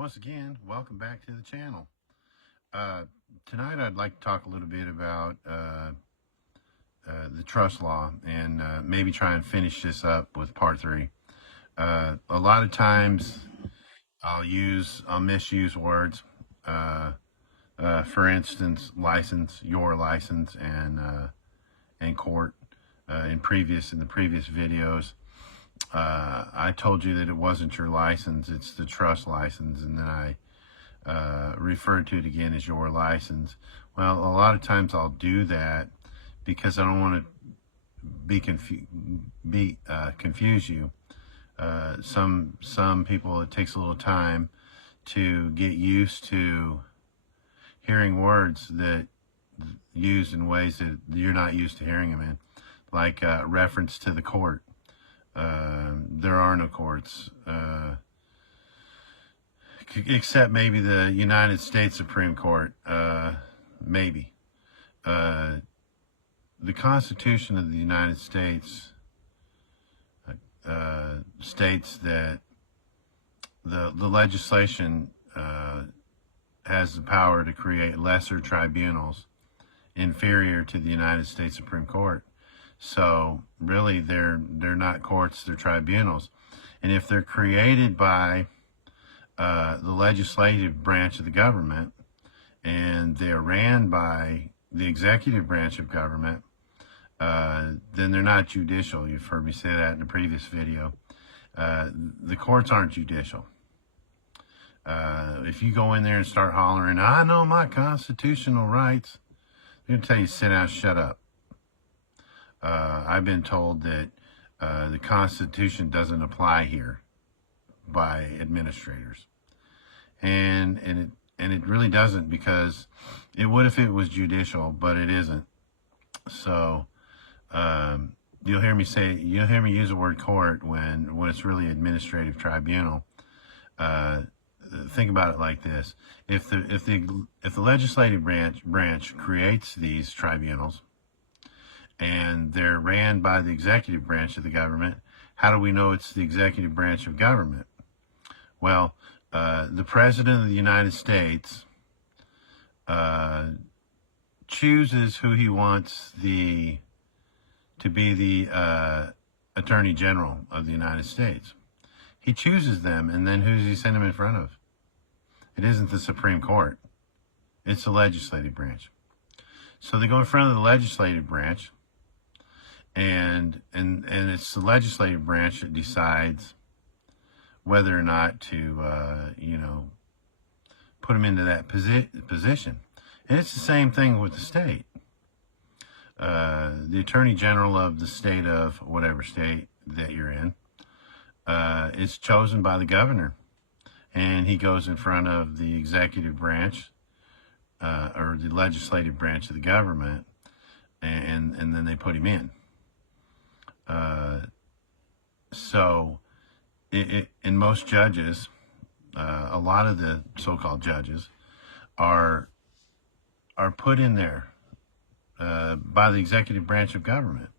Once again, welcome back to the channel. Tonight I'd like to talk a little bit about the trust law and maybe try and finish this up with part 3. A lot of times I'll misuse words. For instance, license, your license, and court. In the previous videos, I told you that it wasn't your license, it's the trust license, and then I referred to it again as your license. Well, a lot of times I'll do that because I don't want to confuse you. Some people, it takes a little time to get used to hearing words that used in ways that you're not used to hearing them in, like reference to the court. There are no courts, except maybe the United States Supreme Court, maybe. The Constitution of the United States states that the legislation has the power to create lesser tribunals inferior to the United States Supreme Court. So really, they're not courts, they're tribunals. And if they're created by the legislative branch of the government and they're ran by the executive branch of government, then they're not judicial. You've heard me say that in a previous video. The courts aren't judicial. If you go in there and start hollering, I know my constitutional rights, they're going to tell you, sit down, shut up. I've been told that the Constitution doesn't apply here by administrators, and it really doesn't, because it would if it was judicial, but it isn't. So you'll hear me use the word court when it's really administrative tribunal. Think about it like this: if the legislative branch creates these tribunals, and they're ran by the executive branch of the government, how do we know it's the executive branch of government? Well, the President of the United States chooses who he wants to be the Attorney General of the United States. He chooses them, and then who does he send them in front of? It isn't the Supreme Court. It's the legislative branch. So they go in front of the legislative branch, and it's the legislative branch that decides whether or not to put them into that position. And it's the same thing with the state. The Attorney General of the state of whatever state that you're in is chosen by the governor, and he goes in front of the executive branch or the legislative branch of the government, and then they put him in. So in most judges, a lot of the so-called judges are put in there by the executive branch of government.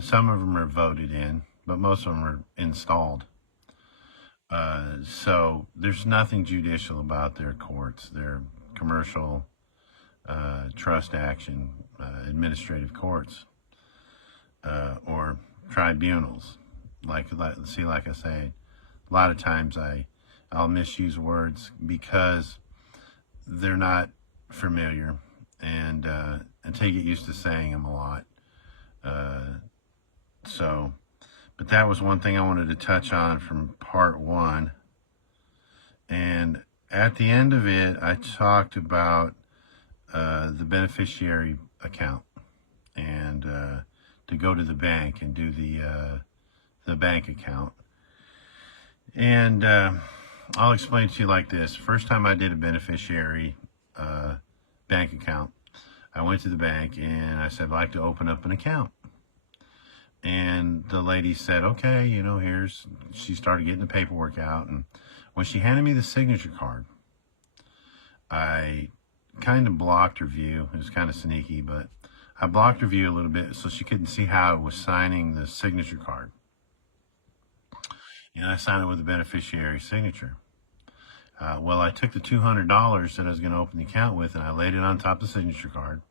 Some of them are voted in, but most of them are installed. So there's nothing judicial about their courts. They're commercial, trust action, administrative courts, or tribunals. Like I say, a lot of times I'll misuse words because they're not familiar, and until you get used to saying them a lot. But that was one thing I wanted to touch on from part 1. And at the end of it, I talked about the beneficiary account, and to go to the bank and do the bank account. And I'll explain to you like this. First time I did a beneficiary bank account, I went to the bank and I said, I'd like to open up an account. And the lady said, okay, she started getting the paperwork out. And when she handed me the signature card, I kind of blocked her view. It was kind of sneaky, but I blocked her view a little bit so she couldn't see how I was signing the signature card. And I signed it with the beneficiary signature. Well, I took the $200 that I was going to open the account with, and I laid it on top of the signature card,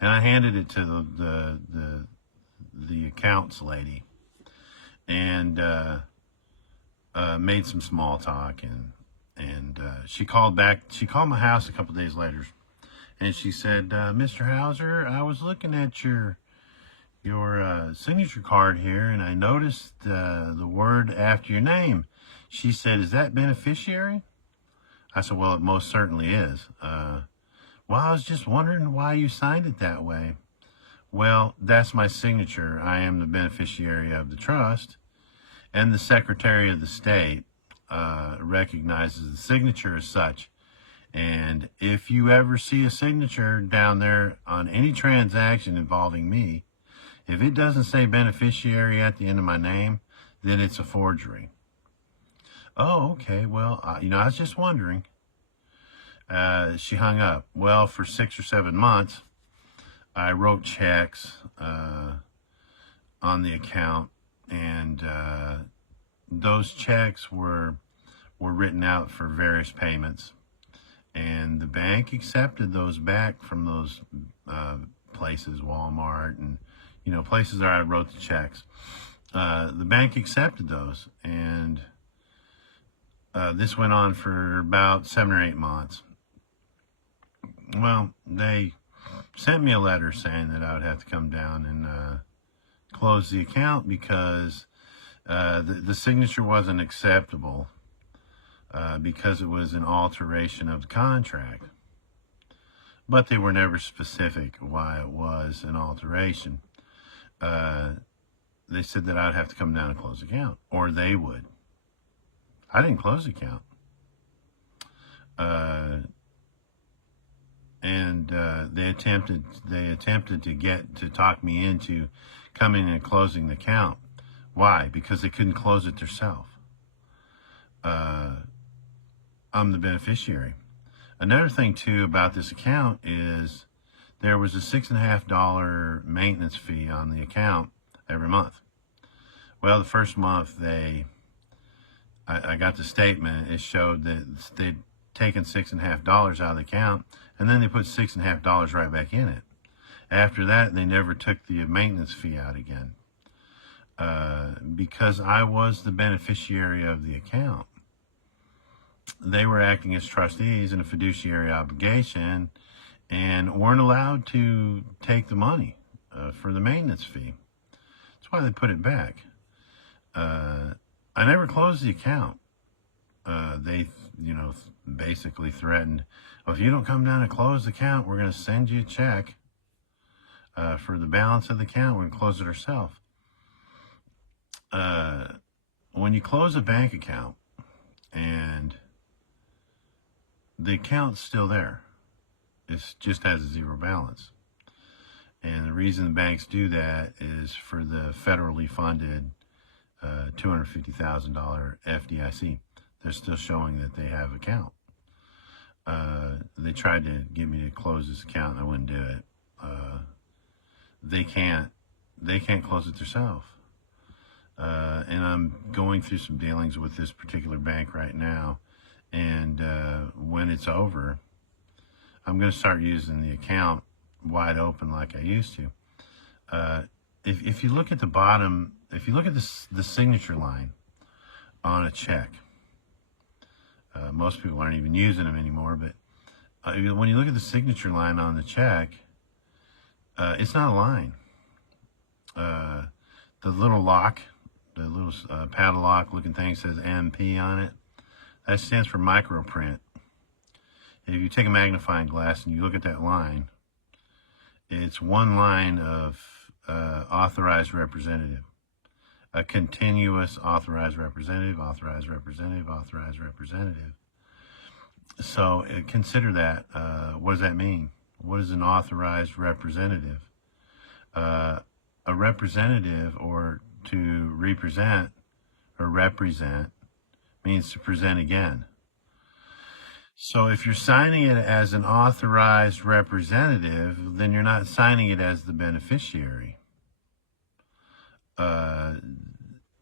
and I handed it to the accounts lady, and made some small talk, and she called back. She called my house a couple days later, and she said, "Mr. Hauser, I was looking at your signature card here, and I noticed the word after your name." She said, "Is that beneficiary?" I said, "Well, it most certainly is." Well, I was just wondering why you signed it that way. "Well, that's my signature. I am the beneficiary of the trust, and the Secretary of the State recognizes the signature as such. And if you ever see a signature down there on any transaction involving me, if it doesn't say beneficiary at the end of my name, then it's a forgery." "Oh, okay. Well, I was just wondering." She hung up. Well, for 6 or 7 months, I wrote checks on the account, and those checks were written out for various payments, and the bank accepted those back from those places, Walmart, and places that I wrote the checks. The bank accepted those, and this went on for about 7 or 8 months. Well, they sent me a letter saying that I would have to come down and close the account because the signature wasn't acceptable because it was an alteration of the contract. But they were never specific why it was an alteration. They said that I'd have to come down and close the account, or they would. I didn't close the account. And they attempted to talk me into coming and closing the account. Why? Because they couldn't close it themselves. I'm the beneficiary. Another thing too about this account is there was a $6.50 maintenance fee on the account every month. Well, the first month I got the statement. It showed that they'd taken $6.50 out of the account, and then they put $6.50 right back in it. After that, they never took the maintenance fee out again. Because I was the beneficiary of the account, they were acting as trustees in a fiduciary obligation and weren't allowed to take the money for the maintenance fee. That's why they put it back. I never closed the account. They, basically threatened, "Well, if you don't come down and close the account, we're going to send you a check for the balance of the account. We're going to close it ourselves." When you close a bank account and the account's still there, it just has a zero balance. And the reason the banks do that is for the federally funded $250,000 FDIC. They're still showing that they have an account. They tried to get me to close this account, and I wouldn't do it. They can't close it themselves. And I'm going through some dealings with this particular bank right now. And when it's over, I'm going to start using the account wide open like I used to. If you look at the bottom, if you look at the signature line on a check, most people aren't even using them anymore, but when you look at the signature line on the check, it's not a line. The little lock, the little padlock looking thing says MP on it. That stands for microprint. And if you take a magnifying glass and you look at that line, it's one line of authorized representative. A continuous authorized representative, authorized representative, authorized representative. So consider that. What does that mean? What is an authorized representative? A representative, or to represent or represent, means to present again. So if you're signing it as an authorized representative, then you're not signing it as the beneficiary.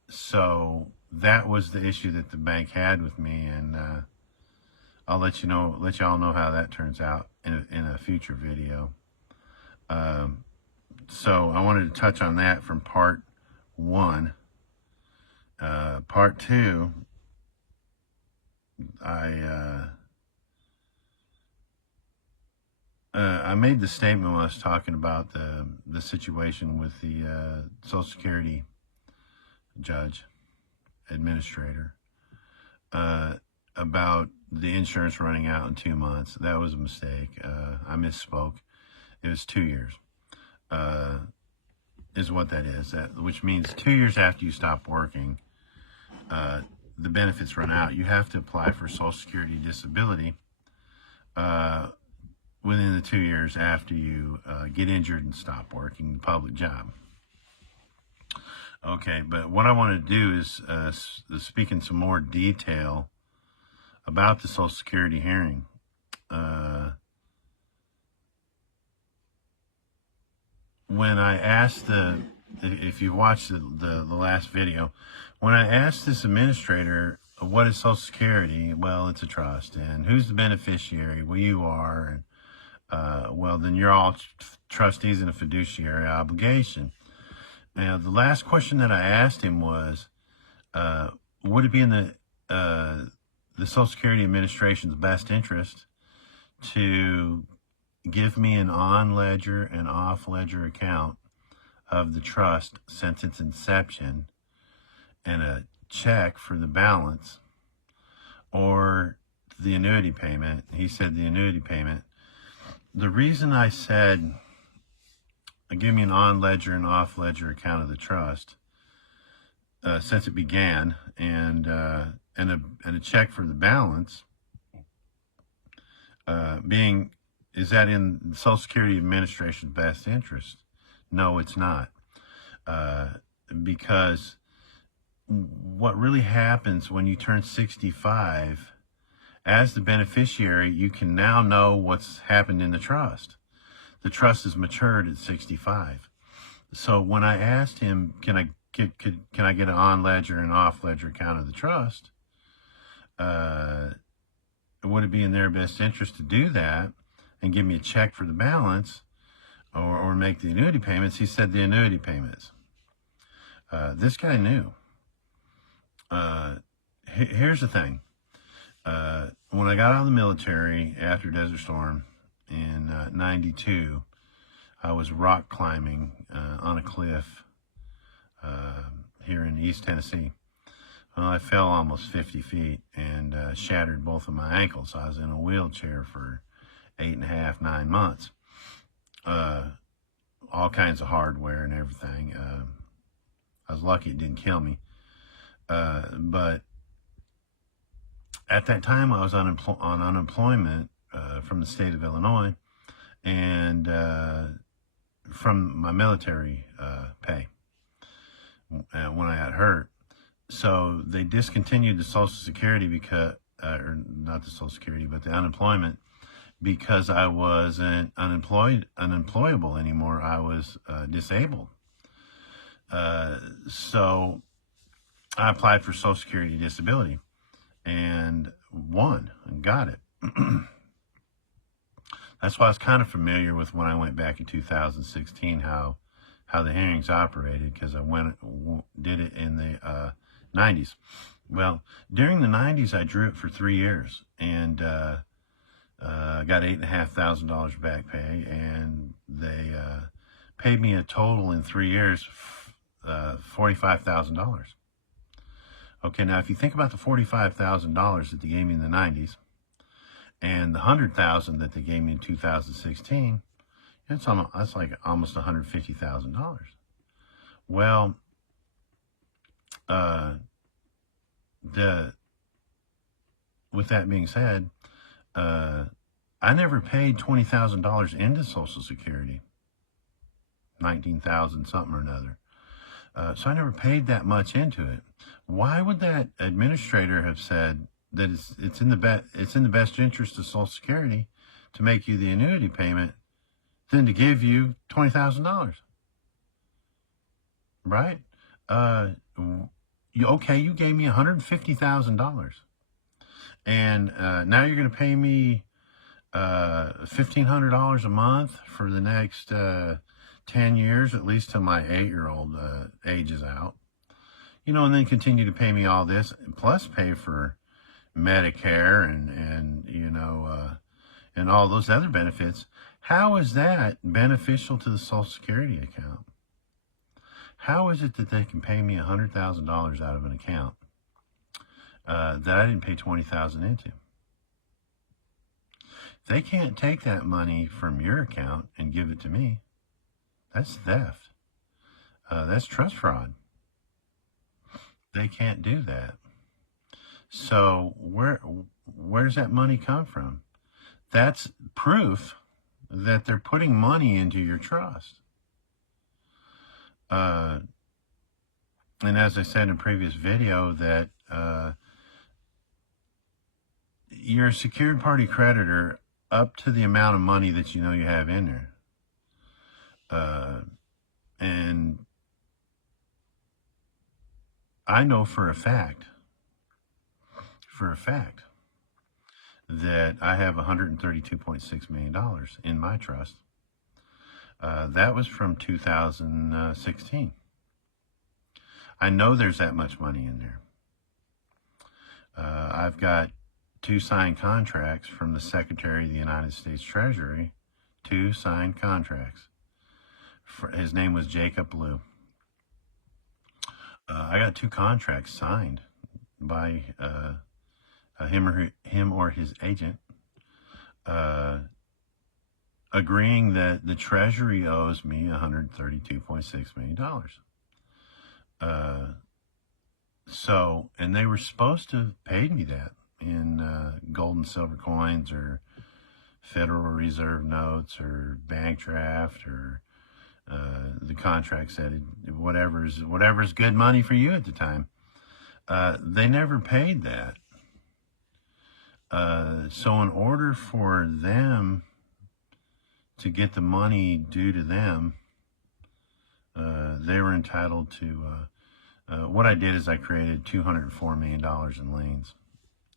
So that was the issue that the bank had with me, and I'll let y'all know how that turns out in a future video. So I wanted to touch on that from part 1. Part 2, I made the statement when I was talking about the situation with the Social Security judge, administrator, about the insurance running out in 2 months. That was a mistake. I misspoke. It was 2 years, is what that is. Which means 2 years after you stop working, the benefits run out. You have to apply for Social Security disability within the 2 years after you get injured and stop working the public job. Okay, but what I want to do is speak in some more detail about the Social Security hearing. When I asked if you watched the last video, when I asked this administrator, what is Social Security? Well, it's a trust. And who's the beneficiary? Well, you are. And well, then you're all trustees in a fiduciary obligation. Now, the last question that I asked him was, would it be in the Social Security Administration's best interest to give me an on-ledger and off-ledger account of the trust since its inception and a check for the balance, or the annuity payment? He said the annuity payment. The reason I said, give me an on-ledger and off-ledger account of the trust since it began, and a check for the balance, is that in the Social Security Administration's best interest? No, it's not. Because what really happens when you turn 65, as the beneficiary, you can now know what's happened in the trust. The trust is matured at 65. So when I asked him, can I get an on-ledger and off-ledger account of the trust? Would it be in their best interest to do that and give me a check for the balance, or make the annuity payments? He said the annuity payments. This guy knew. Here's the thing. When I got out of the military after Desert Storm in 92, I was rock climbing on a cliff here in East Tennessee. Well, I fell almost 50 feet and shattered both of my ankles. I was in a wheelchair for 8.5, 9 months. All kinds of hardware and everything. I was lucky it didn't kill me. But at that time, I was on unemployment from the state of Illinois and from my military pay when I got hurt. So they discontinued the Social Security because, or not the Social Security, but the unemployment, because I wasn't unemployable anymore. I was disabled. So I applied for Social Security disability and won and got it. That's why I was kind of familiar with when I went back in 2016, how the hearings operated, because I did it in the 90s. Well, during the 90s, I drew it for 3 years and got $8,500 back pay, and they paid me a total in 3 years $45,000. Okay, now if you think about the $45,000 that they gave me in the 90s and the $100,000 that they gave me in 2016, that's like almost $150,000. Well, with that being said, I never paid $20,000 into Social Security, 19,000 something or another. So I never paid that much into it. Why would that administrator have said that it's in the best interest of Social Security to make you the annuity payment than to give you $20,000? Right? You gave me $150,000, And now you're going to pay me $1,500 a month for the next 10 years, at least till my 8-year-old ages out. And then continue to pay me all this, plus pay for Medicare and all those other benefits. How is that beneficial to the Social Security account? How is it that they can pay me $100,000 out of an account that I didn't pay $20,000 into? They can't take that money from your account and give it to me. That's theft. That's trust fraud. They can't do that. So where's that money come from? That's proof that they're putting money into your trust. And as I said in a previous video, that you're a secured party creditor up to the amount of money that you have in there. And I know for a fact that I have $132.6 million in my trust. That was from 2016. I know there's that much money in there. I've got 2 signed contracts from the Secretary of the United States Treasury, 2 signed contracts. His name was Jacob Blue. I got 2 contracts signed by him or his agent, agreeing that the Treasury owes me $132.6 million. And they were supposed to have paid me that in gold and silver coins or Federal Reserve notes or bank draft, or the contract said whatever's good money for you at the time. They never paid that. So in order for them to get the money due to them, they were entitled to, what I did is I created $204 million in liens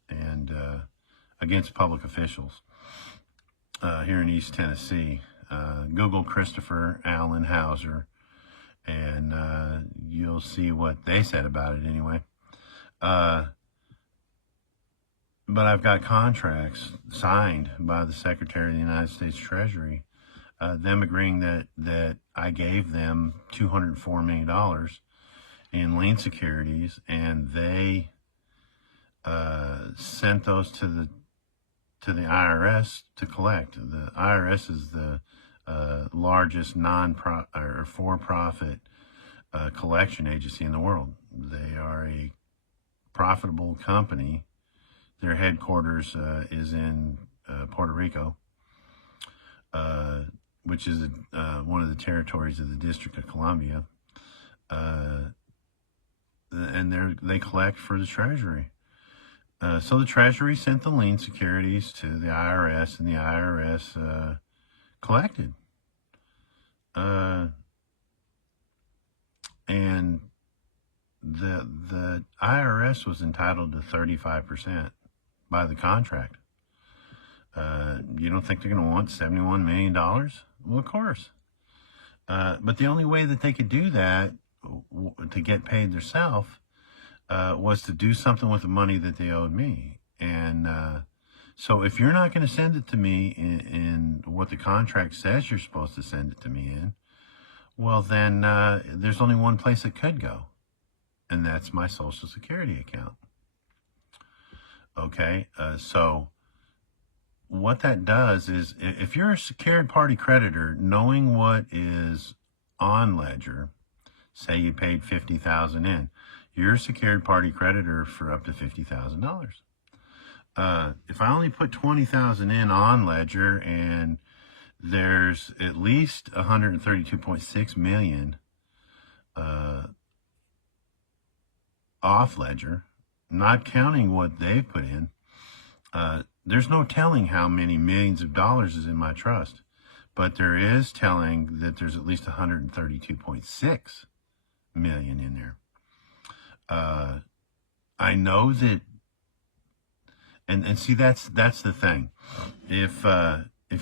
and against public officials here in East Tennessee. Google christopheralenhauser, and you'll see what they said about it anyway. But I've got contracts signed by the Secretary of the United States Treasury, them agreeing that I gave them $204 million in lien securities, and they sent those to the IRS to collect. The IRS is the largest for-profit collection agency in the world. They are a profitable company. Their headquarters is in Puerto Rico, which is one of the territories of the District of Columbia. And they collect for the Treasury. So the Treasury sent the lien securities to the IRS, and the IRS collected. And the IRS was entitled to 35% by the contract. You don't think they're going to want $71 million? Well, of course. But the only way that they could do that to get paid themselves was to do something with the money that they owed me. And so if you're not going to send it to me in what the contract says you're supposed to send it to me in, well, then there's only one place it could go, and that's my Social Security account. Okay, so what that does is, if you're a secured party creditor, knowing what is on ledger, say you paid $50,000 in, you're a secured party creditor for up to $50,000. If I only put $20,000 in on ledger and there's at least $132.6 million off ledger, not counting what they put in, there's no telling how many millions of dollars is in my trust, but there is telling that there's at least $132.6 million in there. I know that And see, that's the thing. If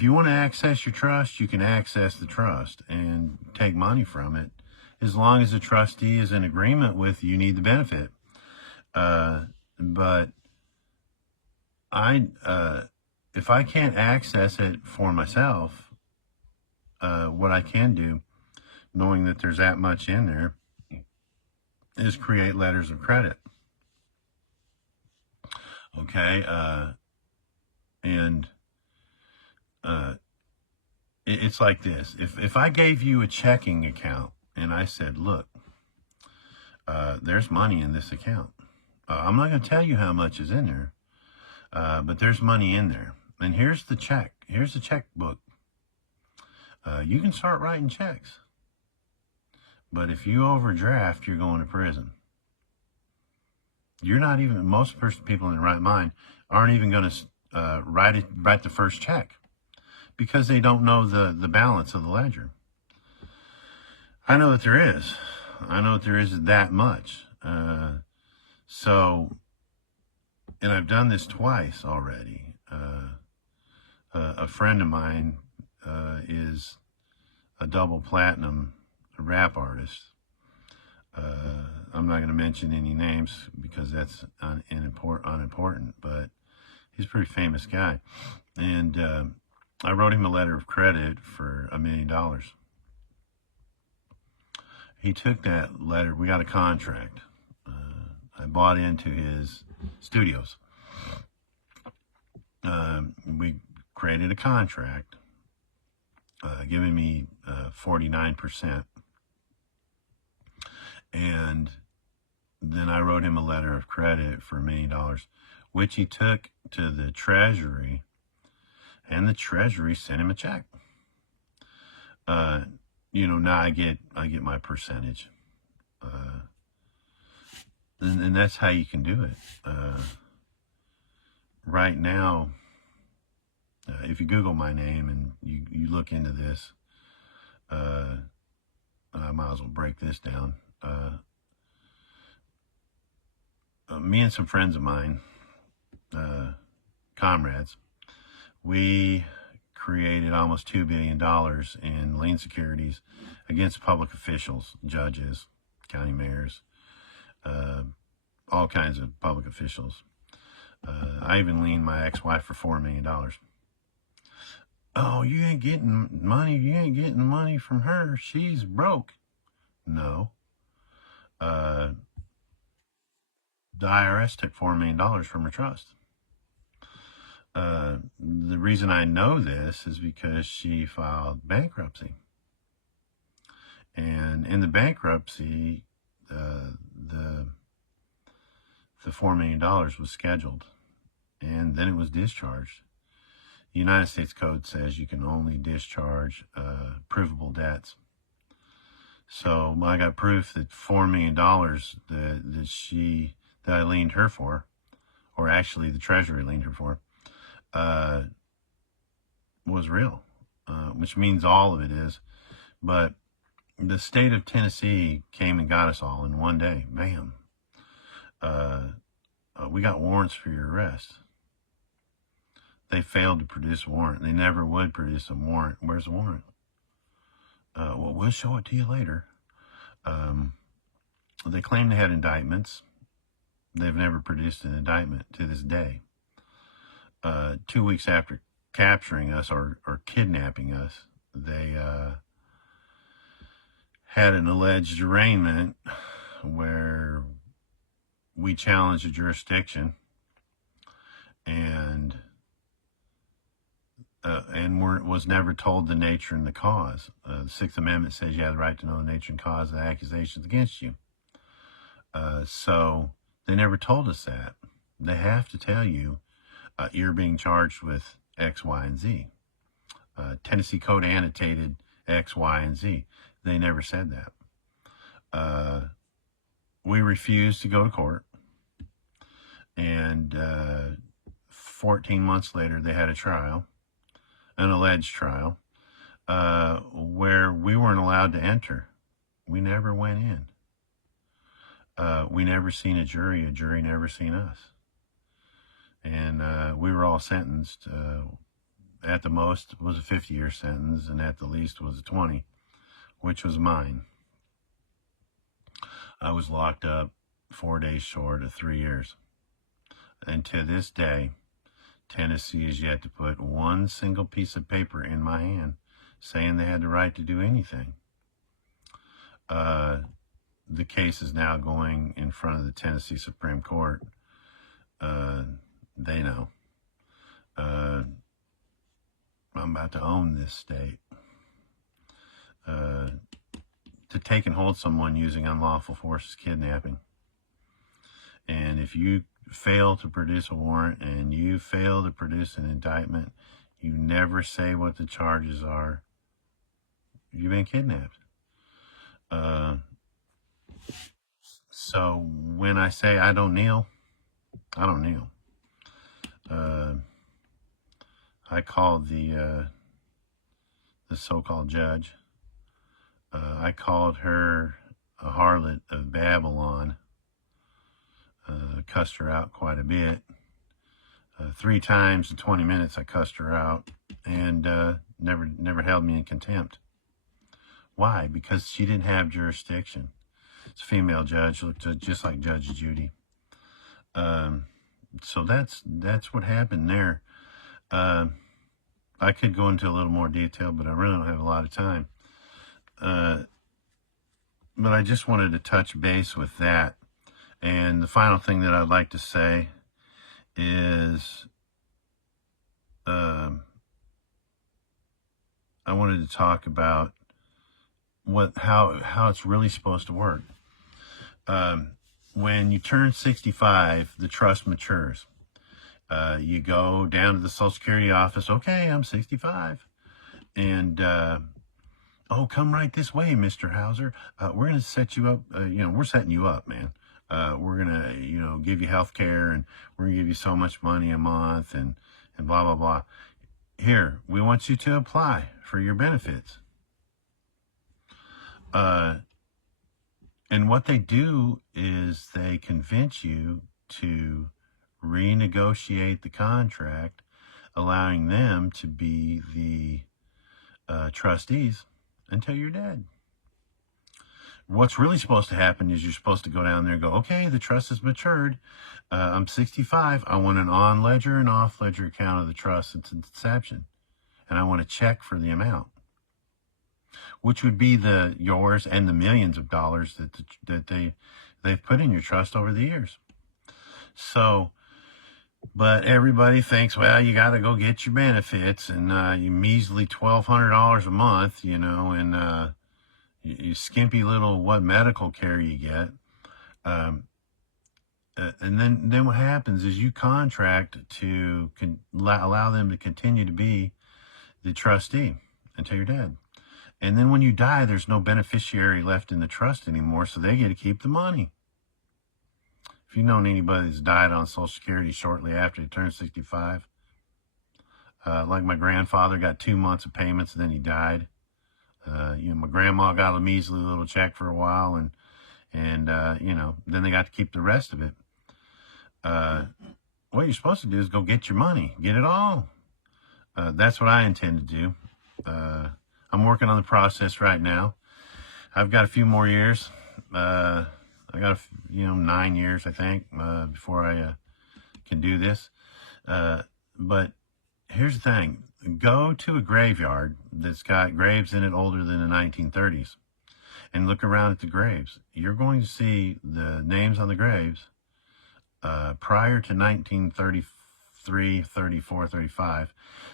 you want to access your trust, you can access the trust and take money from it, as long as the trustee is in agreement with you need the benefit. But if I can't access it for myself, what I can do, knowing that there's that much in there, is create letters of credit. Okay, and it's like this. If I gave you a checking account and I said, look, there's money in this account. I'm not going to tell you how much is in there, but there's money in there. And here's the check. Here's the checkbook. You can start writing checks. But if you overdraft, you're going to prison. You're not even, most people in the right mind aren't even going to write the first check, because they don't know the balance of the ledger. I know that there is. I know that there is that much. So, and I've done this twice already. A friend of mine is a double platinum rap artist. I'm not going to mention any names because that's unimportant, but he's a pretty famous guy. And I wrote him a letter of credit for $1 million. He took that letter. We got a contract. I bought into his studios. We created a contract, giving me 49%. And then I wrote him a letter of credit for $1 million, which he took to the Treasury, and the Treasury sent him a check. Now I get my percentage, and that's how you can do it. Right now, if you Google my name and you look into this, I might as well break this down. Me and some friends of mine, comrades, we created almost $2 billion in lien securities against public officials, judges, county mayors, all kinds of public officials. I even liened my ex-wife for $4 million. Oh, you ain't getting money. You ain't getting the money from her. She's broke. No. The IRS took $4 million from her trust. The reason I know this is because she filed bankruptcy. And in the bankruptcy, the $4 million was scheduled, and then it was discharged. The United States Code says you can only discharge provable debts. So I got proof that $4 million that I liened her for, or actually the Treasury liened her for, was real, which means all of it is. But the state of Tennessee came and got us all in one day. Bam. We got warrants for your arrest. They failed to produce a warrant. They never would produce a warrant. Where's the warrant? Well, we'll show it to you later. They claim they had indictments. They've never produced an indictment to this day. 2 weeks after capturing us or kidnapping us, they had an alleged arraignment where we challenged the jurisdiction and was never told the nature and the cause. The Sixth Amendment says you have the right to know the nature and cause of the accusations against you. So they never told us that. They have to tell you you're being charged with X, Y, and Z. Tennessee Code annotated X, Y, and Z. They never said that. We refused to go to court. And 14 months later, they had a trial, an alleged trial, where we weren't allowed to enter. We never went in. We never seen a jury never seen us. And we were all sentenced. At the most was a 50-year sentence, and at the least was a 20, which was mine. I was locked up 4 days short of 3 years. And to this day, Tennessee has yet to put one single piece of paper in my hand saying they had the right to do anything. The case is now going in front of the Tennessee Supreme Court. They know. I'm about to own this state. To take and hold someone using unlawful force is kidnapping. And if you fail to produce a warrant and you fail to produce an indictment, you never say what the charges are, you've been kidnapped. So when I say I don't kneel, I don't kneel. I called the so-called judge. I called her a harlot of Babylon. Cussed her out quite a bit. 3 times in 20 minutes I cussed her out, and never held me in contempt. Why? Because she didn't have jurisdiction. It's a female judge, looked just like Judge Judy. So that's what happened there. I could go into a little more detail, but I really don't have a lot of time. But I just wanted to touch base with that. And the final thing that I'd like to say is I wanted to talk about how it's really supposed to work. When you turn 65, the trust matures. You go down to the Social Security office. Okay, I'm 65. And, oh, come right this way, Mr. Hauser. We're going to set you up. We're setting you up, man. We're going to, give you health care, and we're going to give you so much money a month, and blah, blah, blah. Here, we want you to apply for your benefits. And what they do is they convince you to renegotiate the contract, allowing them to be the trustees until you're dead. What's really supposed to happen is you're supposed to go down there and go, okay, the trust has matured. I'm 65. I want an on-ledger and off-ledger account of the trust since its inception. And I want a check for the amount, which would be yours and the millions of dollars that they've put in your trust over the years. So, but everybody thinks, well, you got to go get your benefits, and you measly $1,200 a month, and you skimpy little what medical care you get. And then what happens is you contract to allow them to continue to be the trustee until you're dead. And then when you die, there's no beneficiary left in the trust anymore, so they get to keep the money. If you've known anybody that's died on Social Security shortly after they turned 65, like my grandfather got 2 months of payments, and then he died. My grandma got a measly little check for a while, and then they got to keep the rest of it. What you're supposed to do is go get your money, get it all. That's what I intend to do. I'm working on the process right now. I've got a few more years. I got 9 years, I think, before I can do this. But here's the thing. Go to a graveyard that's got graves in it older than the 1930s and look around at the graves. You're going to see the names on the graves prior to 1933, 34, 35.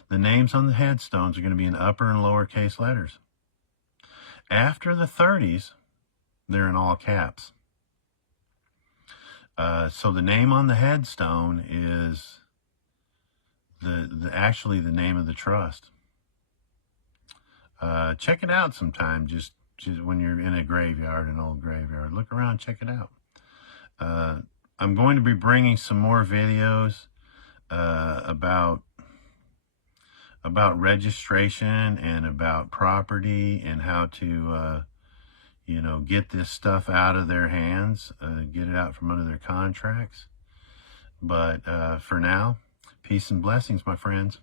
The names on the headstones are going to be in upper and lowercase letters. After the 30s, they're in all caps. So the name on the headstone is actually the name of the trust. Check it out sometime, just when you're in a graveyard, an old graveyard. Look around, check it out. I'm going to be bringing some more videos about registration and about property and how to get this stuff out of their hands, get it out from under their contracts. But for now, Peace and blessings, my friends.